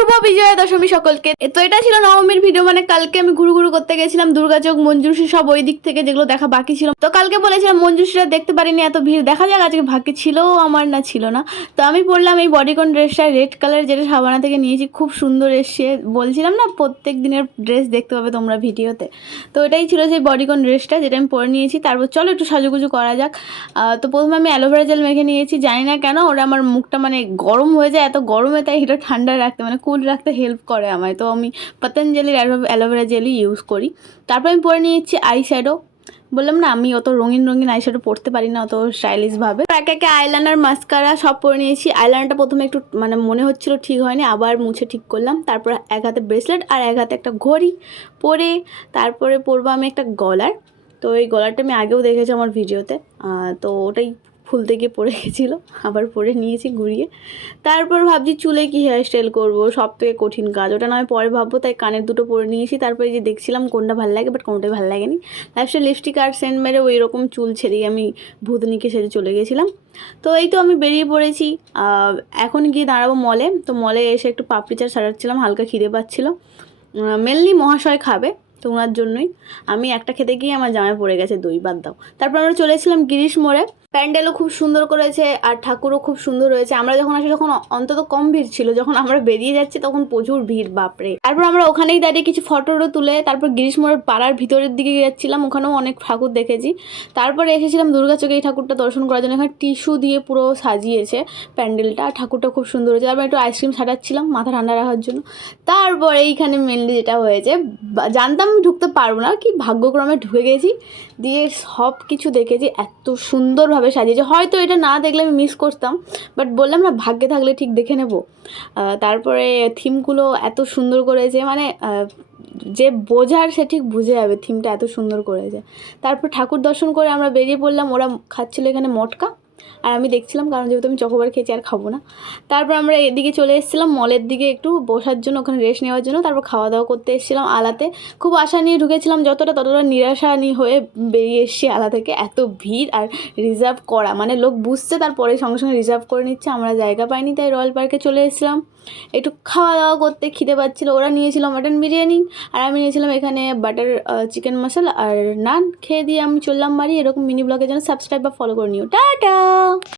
শুভ বিজয়া দশমী সকলকে। তো এটা ছিল নবমীর ভিডিও, মানে কালকে আমি ঘুরু ঘুরু করতে গেছিলাম দুর্গাচক মঞ্জুশ্রী সব ওই দিক থেকে, যেগুলো দেখা বাকি ছিল। তো কালকে বলেছিলাম মঞ্জুশ্রীরা দেখতে পারিনি, এত ভিড়, দেখা যাক আজকে ভাগ্যে ছিল আমার না ছিল না। তো আমি পরলাম এই বডিকন ড্রেসটা, রেড কালার, যেটা সাবানা থেকে নিয়েছি, খুব সুন্দর এসছে। বলছিলাম না প্রত্যেক দিনের ড্রেস দেখতে পাবে তোমরা ভিডিওতে, তো এটাই ছিল সেই বডিকন ড্রেসটা যেটা আমি পরে নিয়েছি। তারপর চলো একটু সাজুগুজু করা যাক। তো প্রথমে আমি অ্যালোভেরা জেল মেখে নিয়েছি, জানি না কেন ওরা আমার মুখটা মানে গরম হয়ে যায় এত গরমে, তাই এটা ঠান্ডা রাখতে মানে কুল রাখতে হেল্প করে আমায়। তো আমি পতঞ্জলির অ্যালোভেরা জেলই ইউজ করি। তারপর আমি পরে নিয়েছি আই শ্যাডো। বললাম না আমি অত রঙিন রঙিন আই শ্যাডো পরতে পারি না অত স্টাইলিশভাবে। একে একে আইলাইনার, মাস্কারা সব পরে নিয়েছি। আইলাইনারটা প্রথমে একটু মানে মনে হচ্ছিল ঠিক হয়নি, আবার মুছে ঠিক করলাম। তারপর এক হাতে ব্রেসলেট আর এক হাতে একটা ঘড়ি পরে তারপরে পরবো আমি একটা গলার। তো এই গলারটা আমি আগেও দেখেছি আমার ভিডিওতে, তো ওটাই খুলতে গিয়ে পড়ে গেছিলো, আবার পরে নিয়েছি ঘুরিয়ে। তারপর ভাবছি চুলে কি হেয়ার স্টাইল করবো, সব থেকে কঠিন কাজ ওটা, নয় পরে ভাববো, তাই কানের দুটো পরে নিয়েছি। তারপরে যে দেখছিলাম কোনটা ভালো লাগে, বাট কোনোটাই ভালো লাগেনি। লাস্টে লিপস্টিক আর সেন্ট মেরে ওই রকম চুল ছেড়েই আমি ভূতনিকে সেরে চলে গেছিলাম। তো এই তো আমি বেরিয়ে পড়েছি, এখন গিয়ে দাঁড়াবো মলে। তো মলে এসে একটু পাপড়ি চাট সারাচ্ছিলাম, হালকা খিদে পাচ্ছিলো। মেনলি মহাশয় খাবে, তো ওনার জন্যই। আমি একটা খেতে গিয়ে আমার জামায় পড়ে গেছে দই, বাদ দাও। তারপর আমরা চলে এসেছিলাম গিরিশ মোড়ে। প্যান্ডেলও খুব সুন্দর করেছে আর ঠাকুরও খুব সুন্দর হয়েছে। আমরা যখন আসি তখন অন্তত কম ভিড় ছিল, যখন আমরা বেরিয়ে যাচ্ছি তখন প্রচুর ভিড়, বাপরে। তারপর আমরা ওখানেই দাঁড়িয়ে কিছু ফটোটও তুলে তারপর গিরিশ মোড়ের পাড়ার ভিতরের দিকে যাচ্ছিলাম, ওখানেও অনেক ঠাকুর দেখেছি। তারপরে এসেছিলাম দুর্গাচকে এই ঠাকুরটা দর্শন করার জন্য। এখানে টিস্যু দিয়ে পুরো সাজিয়েছে প্যান্ডেলটা, ঠাকুরটা খুব সুন্দর হয়েছে। তারপর একটু আইসক্রিম ছাড়াচ্ছিলাম মাথা ঠান্ডা রাখার জন্য। তারপর এইখানে মেনলি যেটা হয়েছে, জানতাম আমি ঢুকতে পারবো না, কি ভাগ্যক্রমে ঢুকে গেছি। দিয়ে সব কিছু দেখেছি, এত সুন্দরভাবে সাজিয়েছে, হয়তো এটা না দেখলে আমি মিস করতাম, বাট বললাম না ভাগ্যে থাকলে ঠিক দেখে নেব। তারপরে থিমগুলো এত সুন্দর করেছে, মানে যে বোঝার সে ঠিক বুঝে যাবে, থিমটা এত সুন্দর করেছে। তারপর ঠাকুর দর্শন করে আমরা বেরিয়ে পড়লাম। ওরা খাচ্ছিলো এখানে মটকা আর আমি দেখছিলাম, কারণ যেহেতু আমি চকোবার খেয়েছি আর খাবো না। তারপর আমরা এদিকে চলে এসেছিলাম মলের দিকে একটু বসার জন্য, ওখানে রেস্ট নেওয়ার জন্য। তারপর খাওয়া দাওয়া করতে এসেছিলাম আলাতে। খুব আশা নিয়ে ঢুকেছিলাম, যতটা ততটা নিরাশা নিয়ে হয়ে বেরিয়ে এসেছি আলা থেকে। এত ভিড় আর রিজার্ভ করা, মানে লোক বুঝছে তারপরে সঙ্গে সঙ্গে রিজার্ভ করে নিচ্ছে, আমরা জায়গা পাইনি, তাই রয়্যাল পার্কে চলে এসেছিলাম একটু খাওয়া দাওয়া করতে। খিদে পাচ্ছিলো। ওরা নিয়েছিল মাটন বিরিয়ানি আর আমি নিয়েছিলাম এখানে বাটার চিকেন মশলা আর নান। খেয়ে দিয়ে আমি চললাম বাড়ি। এরকম মিনি ব্লগের জন্য সাবস্ক্রাইব বা ফলো করে নিও। টাটা।